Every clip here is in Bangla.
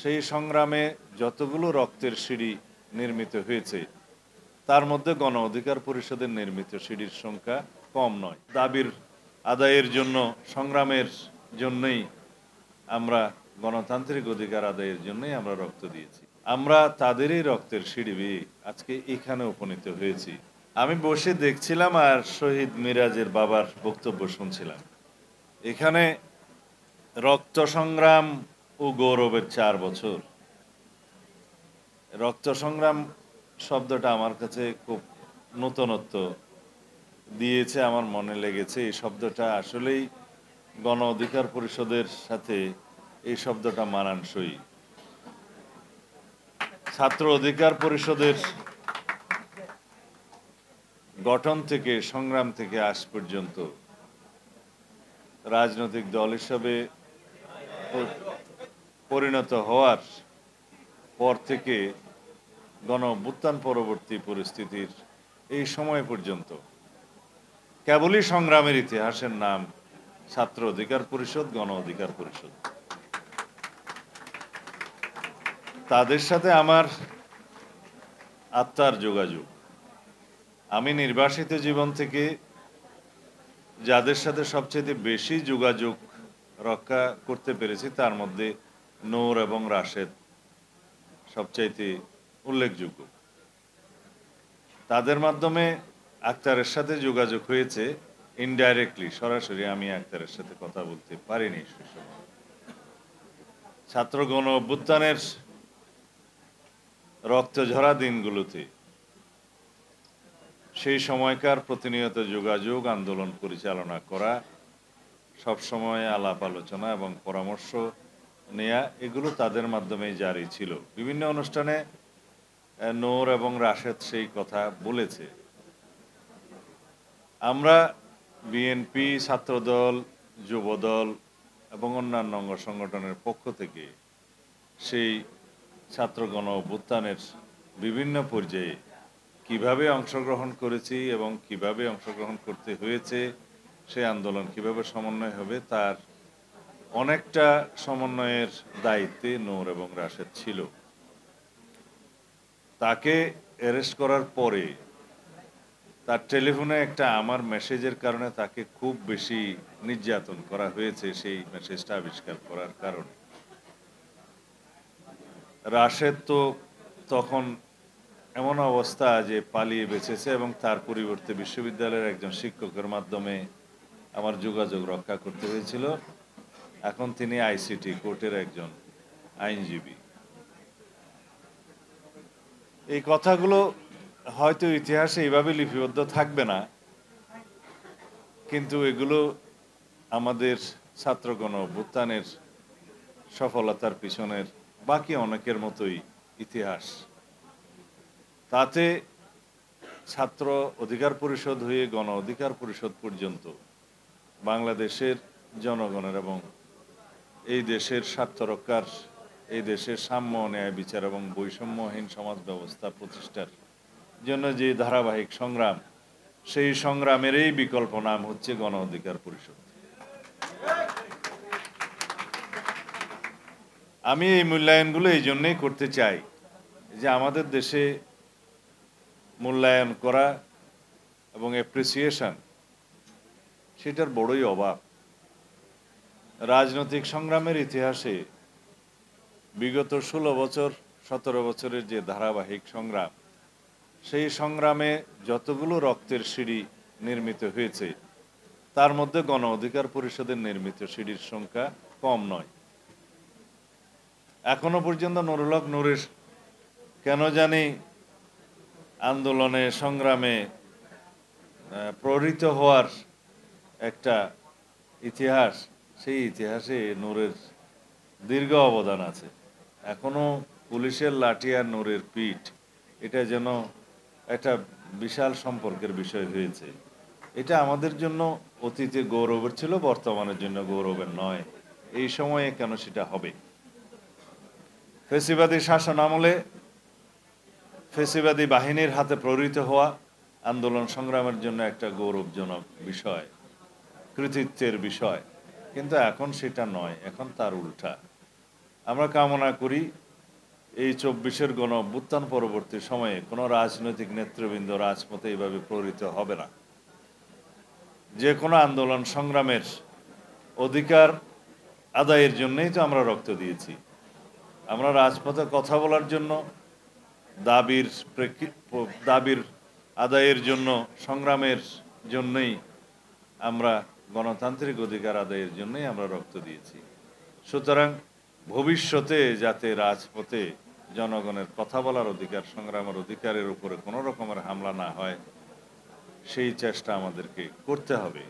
সেই সংগ্রামে যতগুলো রক্তের সিঁড়ি নির্মিত হয়েছে তার মধ্যে গণ অধিকার পরিষদের নির্মিত সিঁড়ির সংখ্যা কম নয়। দাবির আদায়ের জন্য সংগ্রামের জন্যই আমরা গণতান্ত্রিক অধিকার আদায়ের জন্যই আমরা রক্ত দিয়েছি। আমরা তাদেরই রক্তের সিঁড়ি বেয়ে আজকে এখানে উপনীত হয়েছি। আমি বসে দেখছিলাম আর শহীদ মিরাজের বাবার বক্তব্য শুনছিলাম। এখানে রক্ত সংগ্রাম ও গৌরবের 4 বছর। রক্ত সংগ্রাম শব্দটা আমার কাছে খুব নতুনত্ব দিয়েছে, আমার মনে লেগেছে। এই শব্দটা আসলেই গণ অধিকার পরিষদের সাথে এই শব্দটা মানানসই। ছাত্র অধিকার পরিষদের গঠন থেকে সংগ্রাম থেকে আজ পর্যন্ত রাজনৈতিক দল হিসাবে পরিণত হওয়ার পর থেকে গণ অভ্যুত্থান পরবর্তী পরিস্থিতির এই সময় পর্যন্ত কেবলই সংগ্রামের ইতিহাসের নাম ছাত্র অধিকার পরিষদ, গণ অধিকার পরিষদ। তাদের সাথে আমার আত্মার যোগাযোগ। আমি নির্বাসিত জীবন থেকে যাদের সাথে সবচেয়ে বেশি যোগাযোগ রক্ষা করতে পেরেছি তার মধ্যে নূর এবং রাশেদ সবচাইতে উল্লেখযোগ্য। তাদের মাধ্যমে আক্তারের সাথে যোগাযোগ হয়েছে ইনডাইরেক্টলি, সরাসরি আমি আক্তারের সাথে কথা বলতে পারিনি সে সময়। ছাত্র গণ অভ্যুত্থানের রক্তঝরা দিনগুলোতে সেই সময়কার প্রতিনিয়ত যোগাযোগ, আন্দোলন পরিচালনা করা, সবসময় আলাপ আলোচনা এবং পরামর্শ নেয়া, এগুলো তাদের মাধ্যমেই জারি ছিল। বিভিন্ন অনুষ্ঠানে নূর এবং রাশেদ সেই কথা বলেছে। আমরা বিএনপি, ছাত্রদল, যুবদল এবং অন্যান্য অঙ্গ সংগঠনের পক্ষ থেকে সেই ছাত্র গণ অভ্যুত্থানের বিভিন্ন পর্যায়ে কিভাবে অংশগ্রহণ করেছি এবং কিভাবে অংশগ্রহণ করতে হয়েছে, সেই আন্দোলন কিভাবে সমন্বয় হবে তার অনেকটা সমন্বয়ের দায়িত্বে নূর এবং রাশেদ ছিল। তাকে অ্যারেস্ট করার পরে তার টেলিফোনে একটা আমার মেসেজের কারণে তাকে খুব বেশি নির্যাতন করা হয়েছে, সেই মেসেজটা আবিষ্কার করার কারণে। রাশেদ তো তখন এমন অবস্থা যে পালিয়ে বেঁচেছে এবং তার পরিবর্তে বিশ্ববিদ্যালয়ের একজন শিক্ষকের মাধ্যমে আমার যোগাযোগ রক্ষা করতে হয়েছিল। এখন তিনি আইসিটি কোর্টের একজন আইনজীবী। এই কথাগুলো হয়তো ইতিহাসে এইভাবে লিপিবদ্ধ থাকবে না, কিন্তু এগুলো আমাদের ছাত্র গণ অভ্যুত্থানের সফলতার পিছনের বাকি অনেকের মতোই ইতিহাস। তাতে ছাত্র অধিকার পরিষদ হয়ে গণ অধিকার পরিষদ পর্যন্ত বাংলাদেশের জনগণের এবং এই দেশের স্বার্থ রক্ষার, এই দেশের সাম্য, ন্যায়, বিচার এবং বৈষম্যহীন সমাজ ব্যবস্থা প্রতিষ্ঠার জন্য যে ধারাবাহিক সংগ্রাম, সেই সংগ্রামেরই বিকল্প নাম হচ্ছে গণ অধিকার পরিষদ। আমি এই মূল্যায়নগুলো এই জন্যই করতে চাই যে আমাদের দেশে মূল্যায়ন করা এবং অ্যাপ্রিসিয়েশন সেটার বড়ই অভাব। রাজনৈতিক সংগ্রামের ইতিহাসে বিগত 16 বছর 17 বছরের যে ধারাবাহিক সংগ্রাম, সেই সংগ্রামে যতগুলো রক্তের সিঁড়ি নির্মিত হয়েছে তার মধ্যে গণ অধিকার পরিষদের নির্মিত সিঁড়ির সংখ্যা কম নয়। এখনো পর্যন্ত নুরুল হক নূরের কেন জানি আন্দোলনে, সংগ্রামে প্রহৃত হওয়ার একটা ইতিহাস, সেই ইতিহাসে নূরের দীর্ঘ অবদান আছে। এখনো পুলিশের লাঠি আর নূরের পিঠ, এটা যেন একটা বিশাল সম্পর্কের বিষয় হয়েছে। এটা আমাদের জন্য অতীতে গৌরবের ছিল, বর্তমানের জন্য গৌরবের নয়। এই সময়ে কেন সেটা হবে? ফেসিবাদী শাসন আমলে ফেসিবাদী বাহিনীর হাতে প্রহৃত হওয়া আন্দোলন সংগ্রামের জন্য একটা গৌরবজনক বিষয়, কৃতিত্বের বিষয়। কিন্তু এখন সেটা নয়, এখন তার উল্টা। আমরা কামনা করি এই 24-এর গণ অভ্যুত্থান পরবর্তী সময়ে কোনো রাজনৈতিক নেতৃবৃন্দ রাজপথে এইভাবে প্রেরিত হবে না। যে কোনো আন্দোলন সংগ্রামের অধিকার আদায়ের জন্যই তো আমরা রক্ত দিয়েছি। আমরা রাজপথে কথা বলার জন্য, দাবির আদায়ের জন্য, সংগ্রামের জন্যই আমরা, গণতান্ত্রিক অধিকার আদায়ের জন্যই আমরা রক্ত দিয়েছি। সুতরাং ভবিষ্যতে যাতে রাজপথে জনগণের কথা বলার অধিকার, সংগ্রামের অধিকারের উপরে কোনো রকমের হামলা না হয়, সেই চেষ্টা আমাদেরকে করতে হবে।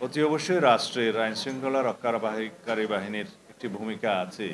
অতি অবশ্যই রাষ্ট্রের আইনশৃঙ্খলা রক্ষাকারী বাহিনীর একটি ভূমিকা আছে।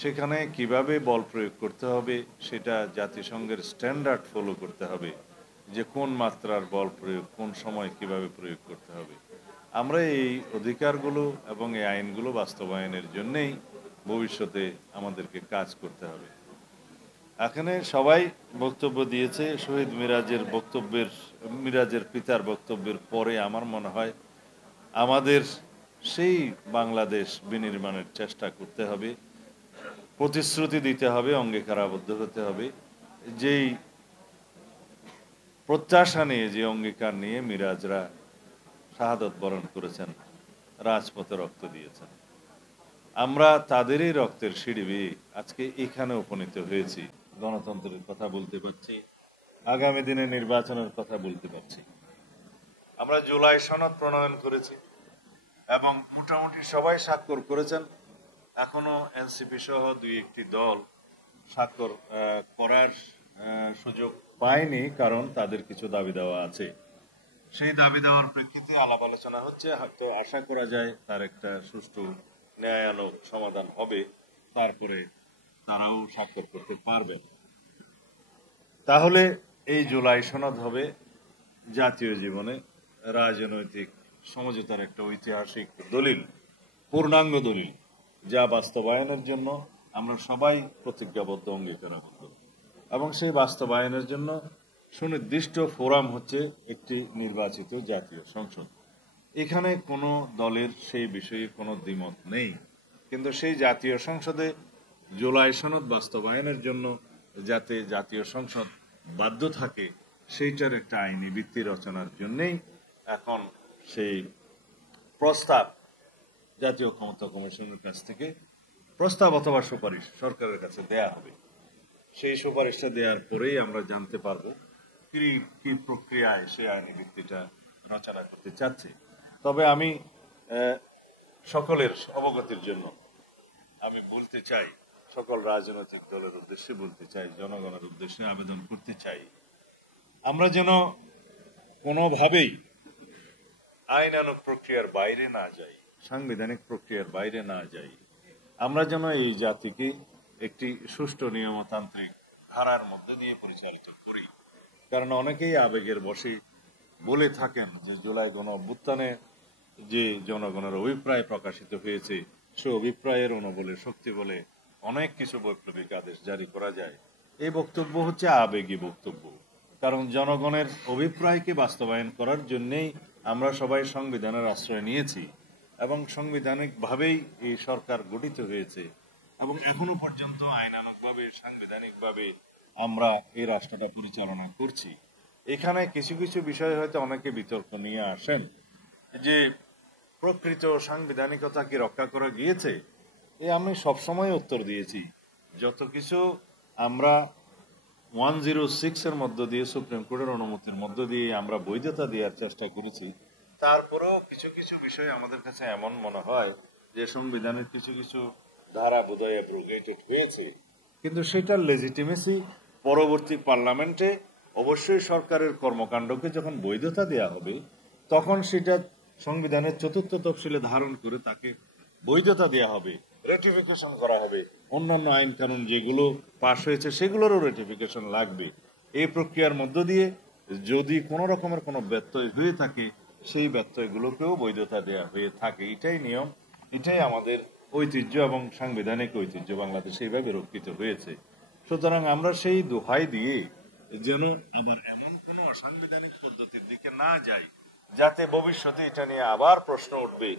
সেখানে কিভাবে বল প্রয়োগ করতে হবে সেটা জাতিসংঘের স্ট্যান্ডার্ড ফলো করতে হবে, যে কোন মাত্রার বল প্রয়োগ, কোন সময় কিভাবে প্রয়োগ করতে হবে। আমরা এই অধিকারগুলো এবং এই আইনগুলো বাস্তবায়নের জন্যেই ভবিষ্যতে আমাদেরকে কাজ করতে হবে। এখানে সবাই বক্তব্য দিয়েছে। শহীদ মিরাজের পিতার বক্তব্যের পরে আমার মনে হয় আমাদের সেই বাংলাদেশ বিনির্মাণের চেষ্টা করতে হবে, প্রতিশ্রুতি দিতে হবে, অঙ্গীকারাবদ্ধ হতে হবে। যেই প্রত্যাশা নিয়ে, যে অঙ্গীকার নিয়ে মিরাজরা শাহাদত বরণ করেছেন, রাজপথে রক্ত দিয়েছেন, আমরা তাদেরই রক্তের সিঁড়ি বেয়ে আজকে এখানে উপনীত হয়েছি। গণতন্ত্রের কথা বলতে পারছি, আগামী দিনে নির্বাচনের কথা বলতে পারছি। আমরা জুলাই সনদ প্রণয়ন করেছি এবং মোটামুটি সবাই স্বাক্ষর করেছেন। এখনো এনসিপি সহ 2-1টি দল স্বাক্ষর করার সুযোগ পায়নি, কারণ তাদের কিছু দাবি দেওয়া আছে। সেই দাবি দেওয়ার প্রেক্ষিতে আলাপ আলোচনা হচ্ছে। হয়তো আশা করা যায় তার একটা সুষ্ঠু ন্যায়ানুগ সমাধান হবে, তারপরে তারাও স্বাক্ষর করতে পারবেন। তাহলে এই জুলাই সনদ হবে জাতীয় জীবনে রাজনৈতিক সমঝোতার একটা ঐতিহাসিক দলিল, পূর্ণাঙ্গ দলিল, যা বাস্তবায়নের জন্য আমরা সবাই প্রতিজ্ঞাবদ্ধ, অঙ্গীকারাবদ্ধ। এবং সেই বাস্তবায়নের জন্য সুনির্দিষ্ট ফোরাম হচ্ছে একটি নির্বাচিত জাতীয় সংসদ। এখানে কোনো দলের সেই বিষয়ে কোনো দ্বিমত নেই, কিন্তু সেই জাতীয় সংসদে জুলাই সনদ বাস্তবায়নের জন্য যাতে জাতীয় সংসদ বাধ্য থাকে, সেইটার একটা আইনি ভিত্তি রচনার জন্যেই এখন সেই প্রস্তাব জাতীয় ক্ষমতা কমিশনের কাছ থেকে প্রস্তাব অথবা সুপারিশ সরকারের কাছে দেয়া হবে। সেই সুপারিশটা দেওয়ার পরেই আমরা জানতে পারবো কি প্রক্রিয়ায় সেই আইনি ভিত্তিটা রচনা করতে চাচ্ছে। তবে আমি সকলের অবগতির জন্য আমি বলতে চাই, সকল রাজনৈতিক দলের উদ্দেশ্যে বলতে চাই, জনগণের উদ্দেশ্যে আবেদন করতে চাই, আমরা যেন কোনোভাবেই আইনানুগ প্রক্রিয়ার বাইরে না যাই, সাংবিধানিক প্রক্রিয়ার বাইরে না যাই। আমরা যেন এই জাতিকে একটি সুষ্ঠু নিয়মতান্ত্রিক ধারার মধ্যে দিয়ে পরিচালিত করি। কারণ অনেকেই আবেগের বশে বলে থাকেন যে জুলাই গণ অভ্যুত্থানে যে জনগণের অভিপ্রায় প্রকাশিত হয়েছে, সে অভিপ্রায়ের অনুবলে, শক্তি বলে অনেক কিছু বৈপ্লবিক আদেশ জারি করা যায়। এই বক্তব্য হচ্ছে আবেগী বক্তব্য। কারণ জনগণের অভিপ্রায়কে বাস্তবায়ন করার জন্যেই আমরা সবাই সংবিধানের আশ্রয় নিয়েছি এবং সাংবিধানিকভাবেই এই সরকার গঠিত হয়েছে এবং এখনো পর্যন্ত আইনানুগভাবে, সাংবিধানিকভাবে আমরা এই রাষ্ট্রটা পরিচালনা করছি। এখানে কিছু কিছু বিষয় হয়তো অনেকে বিতর্ক নিয়ে আসেন যে প্রকৃত সাংবিধানিকতা কি রক্ষা করা গিয়েছে। আমি সবসময় উত্তর দিয়েছি, যত কিছু আমরা 106 এর মধ্য দিয়ে, সুপ্রিম কোর্টের অনুমতির মধ্য দিয়ে আমরা বৈধতা দেওয়ার চেষ্টা করেছি, তারপরেও কিছু কিছু বিষয় আমাদের কাছে এমন মনে হয় যে সংবিধানের কিছু কিছু ধারা বোধহয় অ্যাব্রোগেটেড হয়েছে। কিন্তু সেটার লেজিটিমেসি পরবর্তী পার্লামেন্টে অবশ্যই সরকারের কর্মকাণ্ডকে যখন বৈধতা দেয়া হবে, তখন সেটা সংবিধানের 4th তফসিলে ধারণ করে তাকে বৈধতা দেয়া হবে, রেটিফিকেশন করা হবে। অন্যান্য আইন কানুন যেগুলো পাশ হয়েছে সেগুলোরও রেটিফিকেশন লাগবে। এই প্রক্রিয়ার মধ্য দিয়ে যদি কোনো রকমের কোনো ব্যত্যয় হয়ে থাকে, সেই ব্যত্যয়গুলোকেও বৈধতা দেয়া হয়ে থাকে। এটাই নিয়ম, এটাই আমাদের ঐতিহ্য এবং সাংবিধানিক ঐতিহ্য বাংলাদেশে এইভাবে রক্ষিত হয়েছে। সুতরাং আমরা সেই দোহাই দিয়ে যেন আবার এমন কোনো অসাংবিধানিক পদ্ধতির দিকে না যাই, যাতে ভবিষ্যতে এটা নিয়ে আবার প্রশ্ন উঠবে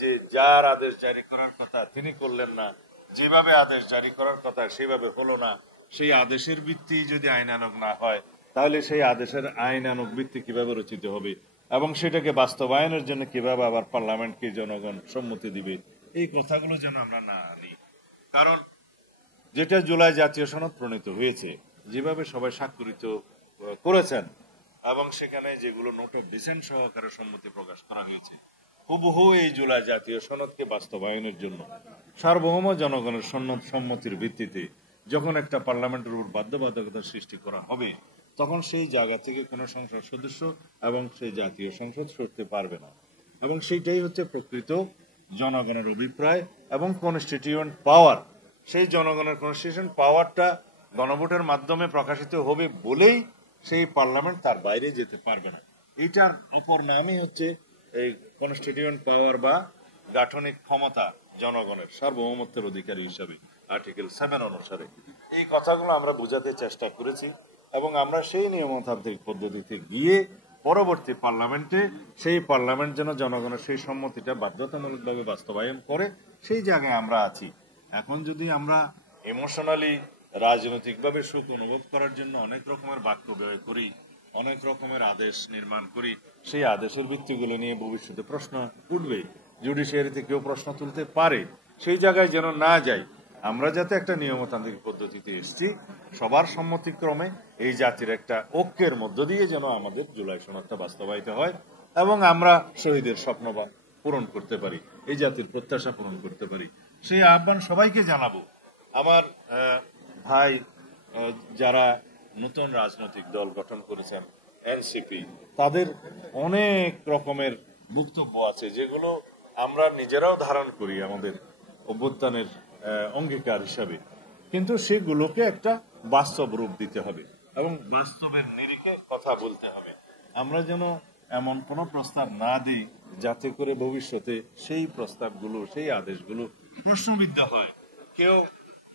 যে যার আদেশ জারি করার কথা তিনি করলেন না, যেভাবে আদেশ জারি করার কথা সেভাবে হলো না, সেই আদেশের ভিত্তি যদি আইনানুগ না হয় তাহলে সেই আদেশের আইনানুগ ভিত্তি কিভাবে রচিত হবে এবং সেটাকে বাস্তবায়নের জন্য কিভাবে আবার পার্লামেন্টকে জনগণ সম্মতি দিবে, এই কথাগুলো যেন আমরা না আনি। কারণ যেটা জুলাই জাতীয় সনদ প্রণীত হয়েছে, যেভাবে সবাই স্বাক্ষরিত করেছেন এবং সেখানে যেগুলো নোট অফ ডিসেন্ট সহকারে সম্মতি প্রকাশ করা হয়েছে, হুবহু এই জুলাই জাতীয় সনদকে বাস্তবায়নের জন্য সার্বভৌম জনগণের সম্মতির ভিত্তিতে যখন একটা পার্লামেন্টের উপর বাধ্যবাধকতা সৃষ্টি করা হবে, তখন সেই জায়গা থেকে কোনো সংসদ সদস্য এবং সেই জাতীয় সংসদ সরতে পারবে না। এবং সেইটাই হচ্ছে প্রকৃত জনগণের অভিপ্রায় এবং কনস্টিটিউয়েন্ট পাওয়ার। সেই জনগণের কনস্টিটিউশন পাওয়ারটা গণভোটের মাধ্যমে প্রকাশিত হবে বলেই সেই পার্লামেন্ট তার বাইরে যেতে পারবে না। এটার অপর নামই হচ্ছে এই কনস্টিটিউয়েন্ট পাওয়ার বা গাঠনিক ক্ষমতা জনগণের সার্বভৌমত্বের অধিকারী হিসাবে আর্টিকেল 7 অনুসারে। এই কথাগুলো আমরা বোঝাতে চেষ্টা করেছি এবং আমরা সেই নিয়মতান্ত্রিক পদ্ধতিতে গিয়ে পরবর্তী পার্লামেন্টে সেই পার্লামেন্ট যেন জনগণের সেই সম্মতিটা বাধ্যতামূলকভাবে বাস্তবায়ন করে, সেই জায়গায় আমরা আছি। এখন যদি আমরা ইমোশনালি রাজনৈতিকভাবে সুখ অনুভব করার জন্য অনেক রকমের বাক্য ব্যয় করি, অনেক রকমের আদেশ নির্মাণ করি, সেই আদেশের ভিত্তিগুলো নিয়ে ভবিষ্যতে প্রশ্ন উঠবে, জুডিশিয়ারিতে কেউ প্রশ্ন তুলতে পারে, সেই জায়গায় যেন না যাই। আমরা যাতে একটা নিয়মতান্ত্রিক পদ্ধতিতে এসেছি, সবার সম্মতিক্রমে এই জাতির একটা ঐক্যের মধ্য দিয়ে যেন আমাদের জুলাই সনদটা বাস্তবায়িত হয় এবং আমরা শহীদের স্বপ্ন পূরণ করতে পারি, এই জাতির প্রত্যাশা পূরণ করতে পারি, সেই আহ্বান সবাইকে জানাবো। আমার ভাই যারা নতুন রাজনৈতিক দল গঠন করেছেন, এনসিপি, তাদের অনেক রকমের বক্তব্য আছে যেগুলো আমরা নিজেরাও ধারণ করি আমাদের অভ্যুত্থানের অঙ্গীকার হিসাবে, কিন্তু সেগুলোকে একটা বাস্তব রূপ দিতে হবে এবং বাস্তবের নিরিখে কথা বলতে হবে। আমরা যেন এমন কোনো প্রস্তাব না দিই যাতে করে ভবিষ্যতে সেই প্রস্তাবগুলো, সেই আদেশগুলো প্রশ্নবিদ্ধ হয়, কেউ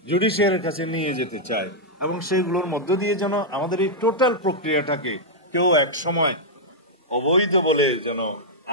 জুডিশিয়ারের কাছে নিয়ে যেতে চায় এবং সেইগুলোর মধ্য দিয়ে যেন আমাদের এই টোটাল প্রক্রিয়াটাকে কেউ এক সময় অবৈধ বলে যেন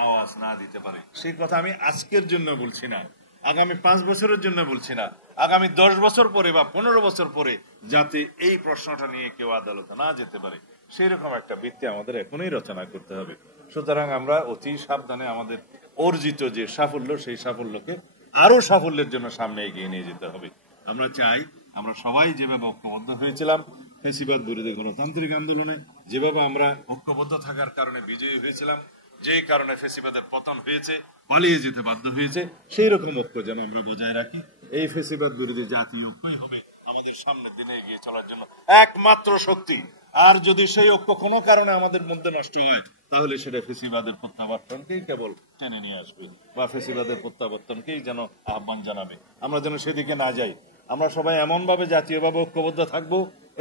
আওয়াজ না দিতে পারে। সেই কথা আমি আজকের জন্য বলছি না, আগামী 5 বছরের জন্য বলছি না, আগামী 10 বছর পরে বা 15 বছর পরে যাতে এই প্রশ্নটা নিয়ে কেউ আদালতে না যেতে পারে, সেই রকম একটা ভিত্তি আমাদের এখনই রচনা করতে হবে। সুতরাং আমরা অতি সাবধানে আমাদের অর্জিত যে সাফল্য, সেই সাফল্যকে আরো সাফল্যের জন্য সামনে এগিয়ে নিয়ে যেতে হবে। আমরা চাই আমরা সবাই যেভাবে ঐক্যবদ্ধ হয়েছিলাম ফ্যাসিবাদ বিরোধী গণতান্ত্রিক আন্দোলনে, যেভাবে আমরা ঐক্যবদ্ধ থাকার কারণে বিজয়ী হয়েছিলাম, যে কারণে ফ্যাসিবাদের পতন হয়েছে, পালিয়ে যেতে বাধ্য হয়েছে, সেই রকম ঐক্য যেন আমরা বজায় রাখি। এই ফ্যাসিবাদ বিরোধী জাতীয় ঐক্যই হবে আমাদের সামনের দিনে এগিয়ে চলার জন্য একমাত্র শক্তি। আর যদি সেই ঐক্য কোনো কারণে আমাদের মধ্যে নষ্ট হয়, তাহলে সেটা ফ্যাসিবাদের প্রত্যাবর্তনকেই কেবল টেনে নিয়ে আসবে বা ফ্যাসিবাদের প্রত্যাবর্তনকেই যেন আহ্বান জানাবে। আমরা যেন সেদিকে না যাই। আমরা সবাই এমন ভাবে জাতীয়ভাবে ঐক্যবদ্ধ থাকবো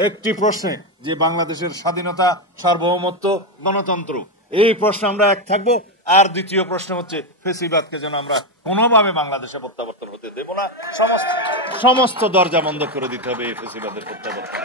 একটি প্রশ্নে, যে বাংলাদেশের স্বাধীনতা, সার্বভৌমত্ব, গণতন্ত্র, এই প্রশ্নে আমরা এক থাকবো। আর দ্বিতীয় প্রশ্ন হচ্ছে ফ্যাসিবাদকে যেন আমরা কোনোভাবে বাংলাদেশে প্রত্যাবর্তন হতে দেব না, সমস্ত দরজা বন্ধ করে দিতে হবে এই ফ্যাসিবাদের প্রত্যাবর্তন।